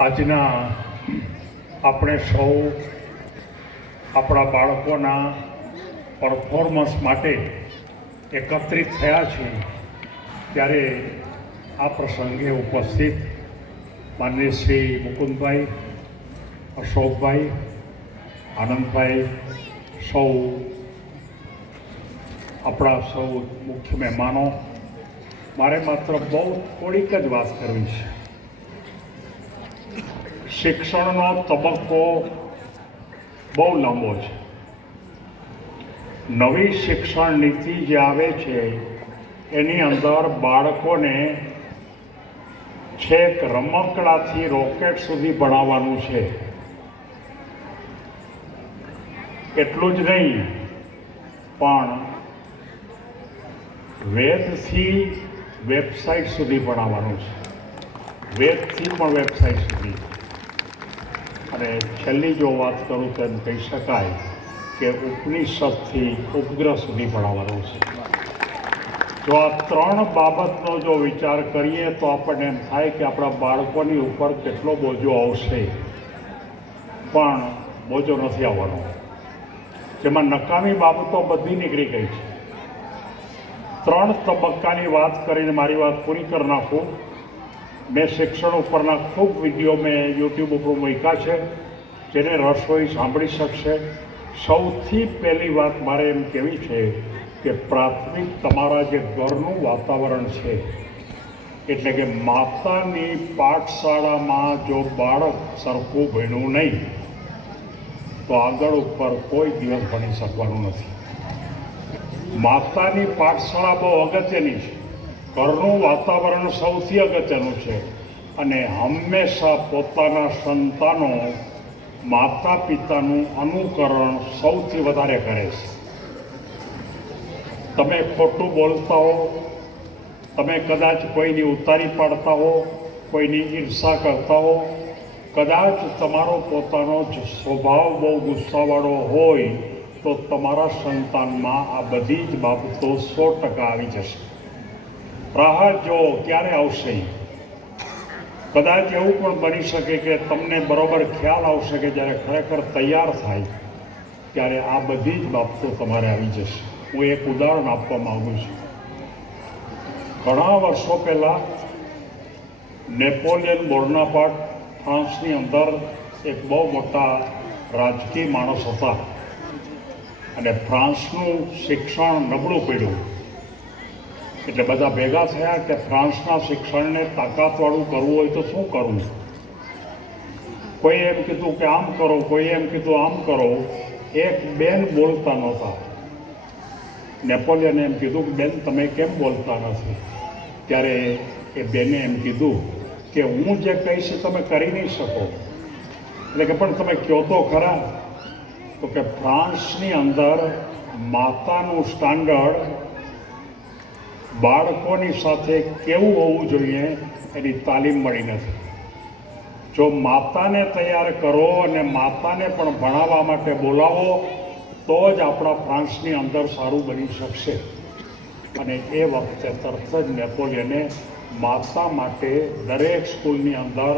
આજના આપણે સૌ આપણા બાળકોના પરફોર્મન્સ માટે એકત્રિત થયા છીએ ત્યારે આ પ્રસંગે ઉપસ્થિત માનનીય શ્રી મુકુંદભાઈ, અશોકભાઈ, આનંદભાઈ, સૌ આપણા સૌ મુખ્ય મહેમાનો, મારે માત્ર બહુ થોડીક જ વાત કરવી છે. શિક્ષણનો તબક્કો બહુ લાંબો છે. નવી શિક્ષણ નીતિ જે આવે છે એની અંદર બાળકોને છેક રમકડાથી રોકેટ સુધી ભણાવવાનું છે. એટલું જ નહીં, પણ વેદથી વેબસાઇટ સુધી ભણાવવાનું છે. વેદથી પણ વેબસાઇટ સુધી. અને છેલ્લી જો વાત કરું તો એમ કહી શકાય કે ઉપનિષદથી ઉપગ્રહ સુધી ભણાવવાનું છે. જો આ ત્રણ બાબતનો જો વિચાર કરીએ તો આપણને એમ થાય કે આપણા બાળકોની ઉપર કેટલો બોજો આવશે, પણ બોજો નથી આવવાનો. જેમાં નકામી બાબતો બધી નીકળી ગઈ છે. ત્રણ તબક્કાની વાત કરીને મારી વાત પૂરી કરી નાખું. મેં શિક્ષણ ઉપરના ખૂબ વિડીયો મેં યુટ્યુબ ઉપર મૂક્યા છે, જેને રસ હોય સાંભળી શકશે. સૌથી પહેલી વાત મારે એમ કહેવી છે કે પ્રાથમિક તમારા જે ઘરનું વાતાવરણ છે, એટલે કે માતાની પાઠશાળામાં જો બાળક સરખું ભણ્યું નહીં તો આગળ ઉપર કોઈ દિવસ ભણી શકવાનું નથી. માતાની પાઠશાળા બહુ અગત્યની છે. ઘરનું વાતાવરણ સૌથી અગત્યનું છે. અને હંમેશા પોતાના સંતાનો માતા પિતાનું અનુકરણ સૌથી વધારે કરે છે. તમે ખોટું બોલતા હો, તમે કદાચ કોઈની ઉતારી પાડતા હો, કોઈની ઈર્ષા કરતા હો, કદાચ તમારો પોતાનો જ સ્વભાવ બહુ ગુસ્સાવાળો હોય તો તમારા સંતાનમાં આ બધી જ બાબતો 100% આવી જશે. રાહ જો ક્યારે આવશે. કદાચ એવું પણ બની શકે કે તમને બરોબર ખ્યાલ આવશે કે જ્યારે ખરેખર તૈયાર થાય ત્યારે આ બધી જ બાબતો તમારે આવી જશે. હું એક ઉદાહરણ આપવા માગું છું. ઘણા વર્ષો પહેલાં નેપોલિયન બોનાપાર્ટ ફ્રાન્સની અંદર એક બહુ મોટા રાજકીય માણસ હતા અને ફ્રાન્સનું શિક્ષણ નબળું પડ્યું. એટલે બધા ભેગા થયા કે ફ્રાન્સના શિક્ષણને તાકાતવાળું કરવું હોય તો શું કરવું. કોઈ એમ કીધું કે આમ કરો, કોઈ એમ કીધું આમ કરો. એક બેન બોલતા નહોતા. નેપોલિયને એમ કીધું કે બેન તમે કેમ બોલતા નથી? ત્યારે એ બેને એમ કીધું કે હું જે કહીશ તમે કરી નહીં શકો. એટલે કે પણ તમે કહો તો ખરા. તો કે ફ્રાન્સની અંદર માતાનું સ્ટાન્ડર્ડ બાળકોની સાથે કેવું હોવું જોઈએ એની તાલીમ મળી નથી. જો માતાને તૈયાર કરો અને માતાને પણ ભણાવવા માટે બોલાવો તો જ આપણા ફ્રાન્સની અંદર સારું બની શકશે. અને એ વખતે તરત જ નેપોલિયને માતા માટે દરેક સ્કૂલની અંદર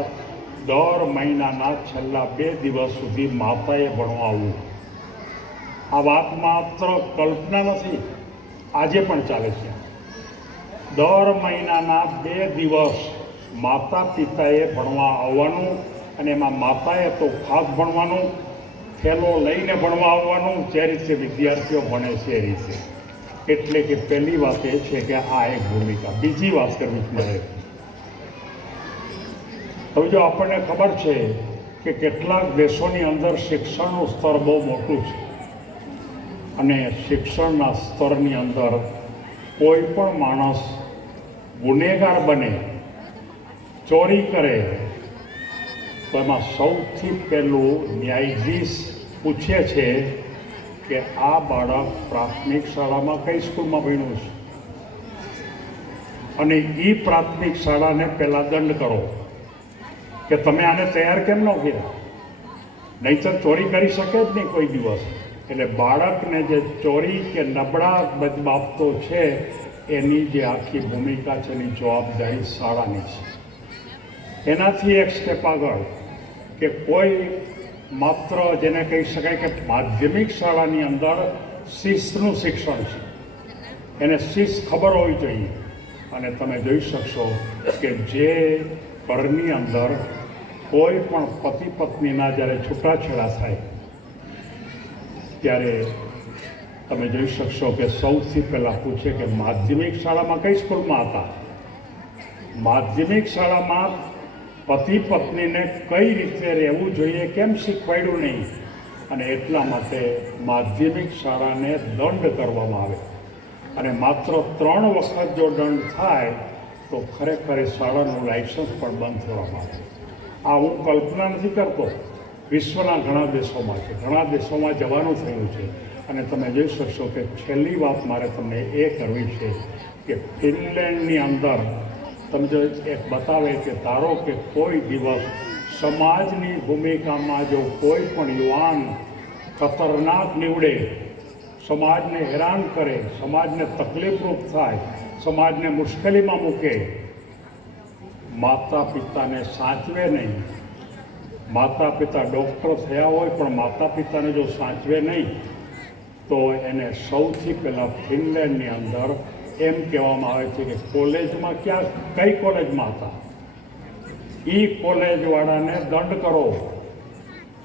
દર મહિનાના છેલ્લા 2 દિવસ સુધી માતાએ ભણવા આવવું. આ વાત માત્ર કલ્પના નથી, આજે પણ ચાલે છે. દર મહિનાના 2 દિવસ માતા પિતાએ ભણવા આવવાનું. અને એમાં માતાએ તો ખાસ ભણવાનું, થેલો લઈને ભણવા આવવાનું. જે રીતે વિદ્યાર્થીઓ ભણે છે એ રીતે. એટલે કે પહેલી વાત એ છે કે આ એક ભૂમિકા. બીજી વાત કરવી મળે. હવે જો આપણને ખબર છે કે કેટલાક દેશોની અંદર શિક્ષણનું સ્તર બહુ મોટું છે અને શિક્ષણના સ્તરની અંદર કોઈ પણ માણસ ગુનેગાર બને, ચોરી કરે તો એમાં સૌથી પહેલું ન્યાયાધીશ પૂછે છે કે આ બાળક પ્રાથમિક શાળામાં કઈ સ્કૂલમાં ભણ્યું છે, અને એ પ્રાથમિક શાળાને પહેલાં દંડ કરો કે તમે આને તૈયાર કેમ ન કર્યા. નહીંતર ચોરી કરી શકે જ નહીં કોઈ દિવસ. એટલે બાળકને જે ચોરી કે નબળા બાબતો છે એની જે આખી ભૂમિકા છે એની જવાબદારી શાળાની છે. એનાથી એક સ્ટેપ આગળ કે કોઈ માત્ર જેને કહી શકાય કે માધ્યમિક શાળાની અંદર શિસ્તનું શિક્ષણ છે, એને શિસ્ત ખબર હોવી જોઈએ. અને તમે જોઈ શકશો કે જે ઘરની અંદર કોઈ પણ પતિ પત્નીના જ્યારે છૂટાછેડા થાય ત્યારે તમે જોઈ શકશો કે સૌથી પહેલાં પૂછે કે માધ્યમિક શાળામાં કઈ સ્કૂલમાં હતા. માધ્યમિક શાળામાં પતિ પત્નીને કઈ રીતે રહેવું જોઈએ કેમ શીખવાડ્યું નહીં, અને એટલા માટે માધ્યમિક શાળાને દંડ કરવામાં આવે. અને માત્ર 3 વખત જો દંડ થાય તો ખરેખર એ શાળાનું લાઇસન્સ પણ બંધ કરવામાં આવે. આ હું કલ્પના નથી કરતો, વિશ્વના ઘણા દેશોમાં છે, ઘણા દેશોમાં જવાનું થયું છે. અને તમે જોઈ શકશો કે છેલ્લી વાત મારે તમને એ કરવી છે કે ફિનલેન્ડની અંદર તમે જો એક બતાવે કે ધારો કે કોઈ દિવસ સમાજની ભૂમિકામાં જો કોઈ પણ યુવાન ખતરનાક નીવડે, સમાજને હેરાન કરે, સમાજને તકલીફરૂપ થાય, સમાજને મુશ્કેલીમાં મૂકે, માતા પિતાને સાચવે નહીં. માતા પિતા ડૉક્ટર થયા હોય પણ માતા પિતાને જો સાચવે નહીં તો એને સૌથી પહેલાં ફિનલેન્ડની અંદર એમ કહેવામાં આવે છે કે કોલેજમાં કઈ કોલેજમાં હતા એ કોલેજવાળાને દંડ કરો,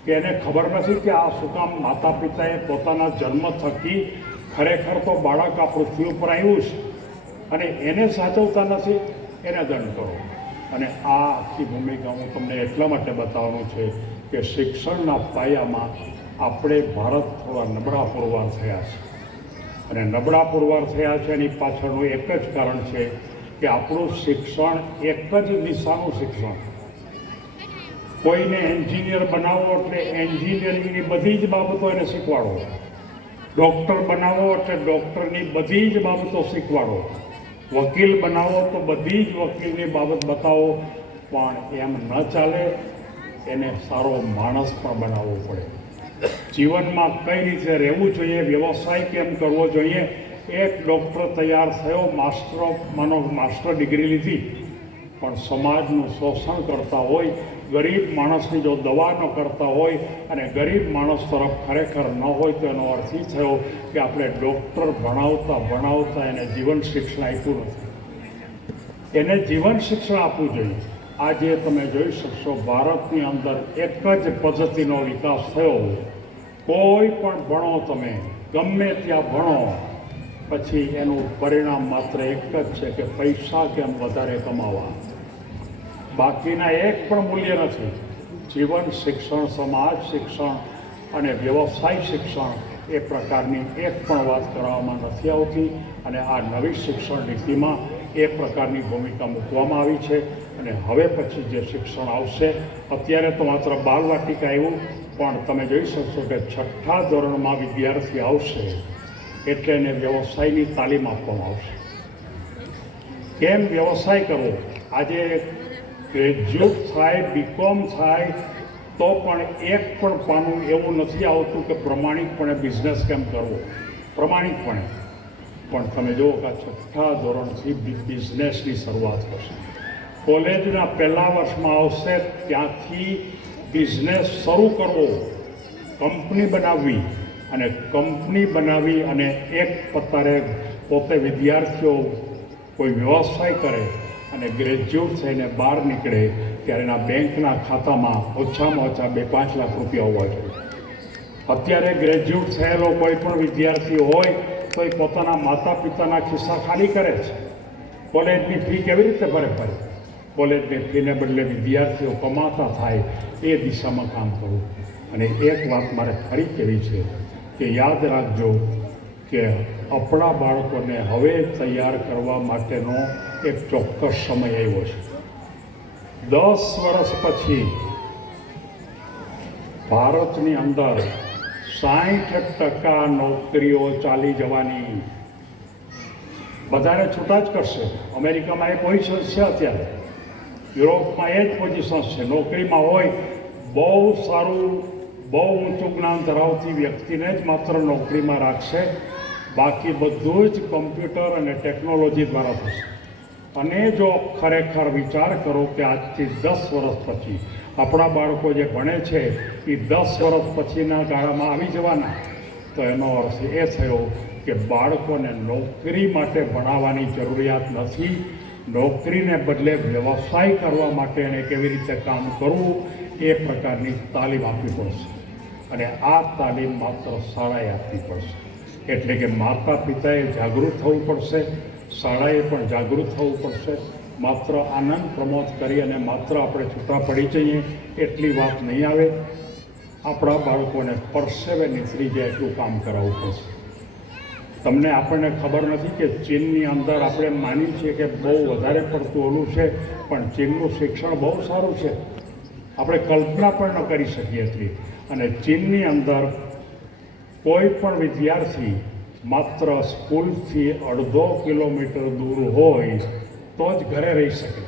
કે એને ખબર નથી કે આ શું કામ માતા પિતાએ પોતાના જન્મ થકી ખરેખર તો બાળક આ પૃથ્વી ઉપર આવ્યું છે અને એને સાચવતા નથી, એને દંડ કરો. અને આ આખી ભૂમિકા હું તમને એટલા માટે બતાવવાનું છે કે શિક્ષણના પાયામાં આપણે ભારત થોડા નબળા પુરવાર થયા છે. અને નબળા પુરવાર થયા છે એની પાછળનું એક જ કારણ છે કે આપણું શિક્ષણ એક જ દિશાનું શિક્ષણ. કોઈને એન્જિનિયર બનાવો એટલે એન્જિનિયરિંગની બધી જ બાબતો એને શીખવાડો, ડૉક્ટર બનાવો એટલે ડૉક્ટરની બધી જ બાબતો શીખવાડો, વકીલ બનાવો તો બધી જ વકીલની બાબત બતાવો. પણ એમ ન ચાલે, એને સારો માણસ પણ બનાવવો પડે. જીવનમાં કઈ રીતે રહેવું જોઈએ, વ્યવસાય કેમ કરવો જોઈએ. એક ડૉક્ટર તૈયાર થયો, માસ્ટર ડિગ્રી લીધી, પણ સમાજનું શોષણ કરતા હોય, ગરીબ માણસની જો દવા ન કરતા હોય અને ગરીબ માણસ તરફ ખરેખર ન હોય તો એનો અર્થ એ થયો કે આપણે ડૉક્ટર ભણાવતા એને જીવન શિક્ષણ આપ્યું નથી. એને જીવન શિક્ષણ આપવું જોઈએ. આજે તમે જોઈ શકશો ભારતની અંદર એક જ પદ્ધતિનો વિકાસ થયો. કોઈ પણ ભણો, તમે ગમે ત્યાં ભણો, પછી એનું પરિણામ માત્ર એક જ છે કે પૈસા કેમ વધારે કમાવા, બાકીના એક પણ મૂલ્ય નથી. જીવન શિક્ષણ, સમાજ શિક્ષણ અને વ્યવસાય શિક્ષણ એ પ્રકારની એક પણ વાત કરવામાં નથી આવતી. અને આ નવી શિક્ષણ નીતિમાં એ પ્રકારની ભૂમિકા મૂકવામાં આવી છે. અને હવે પછી જે શિક્ષણ આવશે, અત્યારે તો માત્ર બાલવાટિકા આવ્યું, પણ તમે જોઈ શકશો કે 6ઠ્ઠા ધોરણમાં વિદ્યાર્થી આવશે એટલે એને વ્યવસાયની તાલીમ આપવામાં આવશે. કેમ વ્યવસાય કરવો. આજે ગ્રેજ્યુએટ થાય, બીકોમ થાય તો પણ એક પણ પાનું એવું નથી આવતું કે પ્રમાણિકપણે બિઝનેસ કેમ કરવો, પ્રમાણિકપણે. પણ તમે જુઓ કે 6ઠ્ઠા ધોરણથી બિઝનેસની શરૂઆત કરશે. કોલેજના પહેલા વર્ષમાં આવશે ત્યાંથી બિઝનેસ શરૂ કરવો, કંપની બનાવવી. અને કંપની બનાવી અને એક પત્તારે પોતે વિદ્યાર્થીઓ કોઈ વ્યવસાય કરે અને ગ્રેજ્યુએટ થઈને બહાર નીકળે ત્યારે એના બેંકના ખાતામાં ઓછામાં ઓછા 2-5 લાખ રૂપિયા હોવા જોઈએ. અત્યારે ગ્રેજ્યુએટ થયેલો કોઈ પણ વિદ્યાર્થી હોય તો એ પોતાના માતા પિતાના ખિસ્સા ખાલી કરે છે. કોલેજની ફી કેવી રીતે ભરે? કોલેજની ફીને બદલે વિદ્યાર્થીઓ કમાતા થાય એ દિશામાં કામ કરવું. અને એક વાત મારે ફરી કહેવી છે કે યાદ રાખજો કે આપણા બાળકોને હવે તૈયાર કરવા માટેનો એક ચોક્કસ સમય આવ્યો છે. 10 વર્ષ પછી ભારતની અંદર 60% નોકરીઓ ચાલી જવાની. બધાને છૂટા જ કરશે. અમેરિકામાં એ પોઝિશન છે, અત્યારે યુરોપમાં એ જ પોઝિશન છે. નોકરીમાં હોય બહુ સારું, બહુ ઊંચું જ્ઞાન ધરાવતી વ્યક્તિને જ માત્ર નોકરીમાં રાખશે, બાકી બધું જ કમ્પ્યુટર અને ટેકનોલોજી દ્વારા થશે. અને જો ખરેખર વિચાર કરો કે આજથી 10 વર્ષ પછી આપણા બાળકો જે ભણે છે એ 10 વર્ષ પછીના ગાળામાં આવી જવાના, તો એનો અર્થ એ થયો કે બાળકોને નોકરી માટે ભણાવવાની જરૂરિયાત નથી. નોકરીને બદલે વ્યવસાય કરવા માટે એને કેવી રીતે કામ કરવું એ પ્રકારની તાલીમ આપવી પડશે. અને આ તાલીમ માત્ર શાળાએ આપવી પડશે. એટલે કે માતા પિતાએ જાગૃત થવું પડશે, શાળાએ પણ જાગૃત થવું પડશે. માત્ર આનંદ પ્રમોદ કરી અને માત્ર આપણે છૂટા પડી જઈએ એટલી વાત નહીં આવે. આપણા બાળકોને પરસેવે નીકળી જાય એટલું કામ કરાવવું પડશે. આપણને ખબર નથી કે ચીનની અંદર આપણે માની છીએ કે બહુ વધારે પડતું ઓલું છે, પણ ચીનનું શિક્ષણ બહુ સારું છે. આપણે કલ્પના પણ ન કરી શકીએ એટલી. અને ચીનની અંદર કોઈ પણ વિદ્યાર્થી માત્ર સ્કૂલથી 1.5 કિલોમીટર દૂર હોય તો જ ઘરે રહી શકે.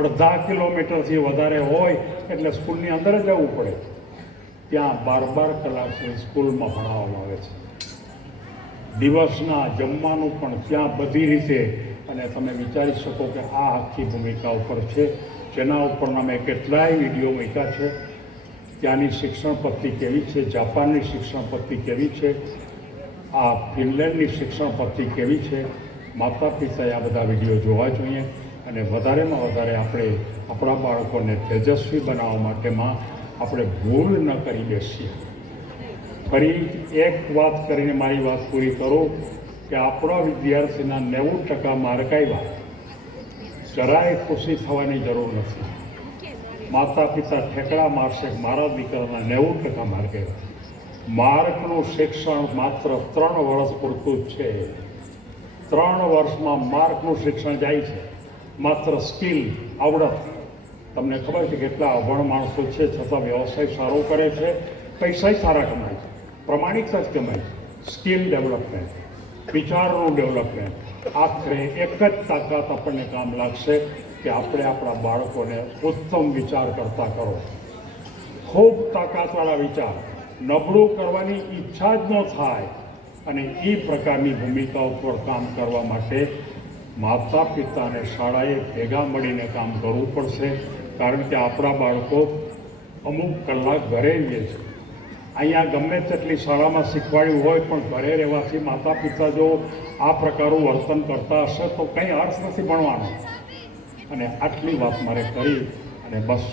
1.5 કિલોમીટરથી વધારે હોય એટલે સ્કૂલની અંદર જ જવું પડે. ત્યાં 12 કલાક સ્કૂલમાં ભણાવવામાં આવે છે. દિવસના જમવાનું પણ ત્યાં બધી રીતે. અને તમે વિચારી શકો કે આ આખી ભૂમિકા ઉપર છે, જેના ઉપરના મેં કેટલાય વિડીયો મૂક્યા છે. ત્યાંની શિક્ષણ પદ્ધતિ કેવી છે, જાપાનની શિક્ષણ પદ્ધતિ કેવી છે, આ ફિનલેન્ડની શિક્ષણ પદ્ધતિ કેવી છે. માતા પિતાએ આ બધા વિડીયો જોવા જોઈએ. અને વધારેમાં વધારે આપણે આપણા બાળકોને તેજસ્વી બનાવવા માટેમાં આપણે ભૂલ ન કરી બેસીએ. ફરી એક વાત કરીને મારી વાત પૂરી કરું કે આપણા વિદ્યાર્થીના 90% માર્ક આવ્યા. જરાય ખુશી થવાની જરૂર નથી. માતા પિતા ઠેકડા મારશે કે મારા દીકરાના 90% માર્ક આવ્યા. માર્કનું શિક્ષણ માત્ર 3 વર્ષ પૂરતું જ છે. 3 વર્ષમાં માર્કનું શિક્ષણ જાય છે. માત્ર સ્કિલ, આવડત. તમને ખબર છે કેટલા અભણ માણસો છે છતાં વ્યવસાય સારો કરે છે, પૈસા સારા કમાય છે, પ્રમાણિકતા જ કમાય છે. સ્કિલ ડેવલપમેન્ટ, વિચારનું ડેવલપમેન્ટ. આખરે એક જ તાકાત આપણને કામ લાગશે કે આપણે આપણા બાળકોને ઉત્તમ વિચાર કરતા કરો. ખૂબ તાકાતવાળા વિચાર, નબળું કરવાની ઈચ્છા જ ન થાય. અને એ પ્રકારની ભૂમિકા ઉપર કામ કરવા માટે માતા પિતા અને શાળાએ ભેગા મળીને કામ કરવું પડશે. કારણ કે આપણા બાળકો અમુક કલાક ઘરે રહીએ છે. અહીંયા ગમે તેટલી શાળામાં શીખવાડ્યું હોય, પણ ઘરે રહેવાથી માતા પિતા જો આ પ્રકારનું વર્તન કરતા હશે તો કંઈ અર્થ નથી ભણવાનો. અને આટલી વાત મારે કરી અને બસ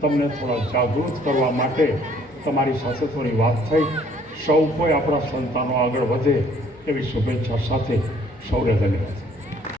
તમને થોડા જાગૃત કરવા માટે તમારી સાથે થોડી વાત થઈ. સૌ કોઈ આપણા સંતાનો આગળ વધે એવી શુભેચ્છા સાથે સૌને ધન્યવાદ.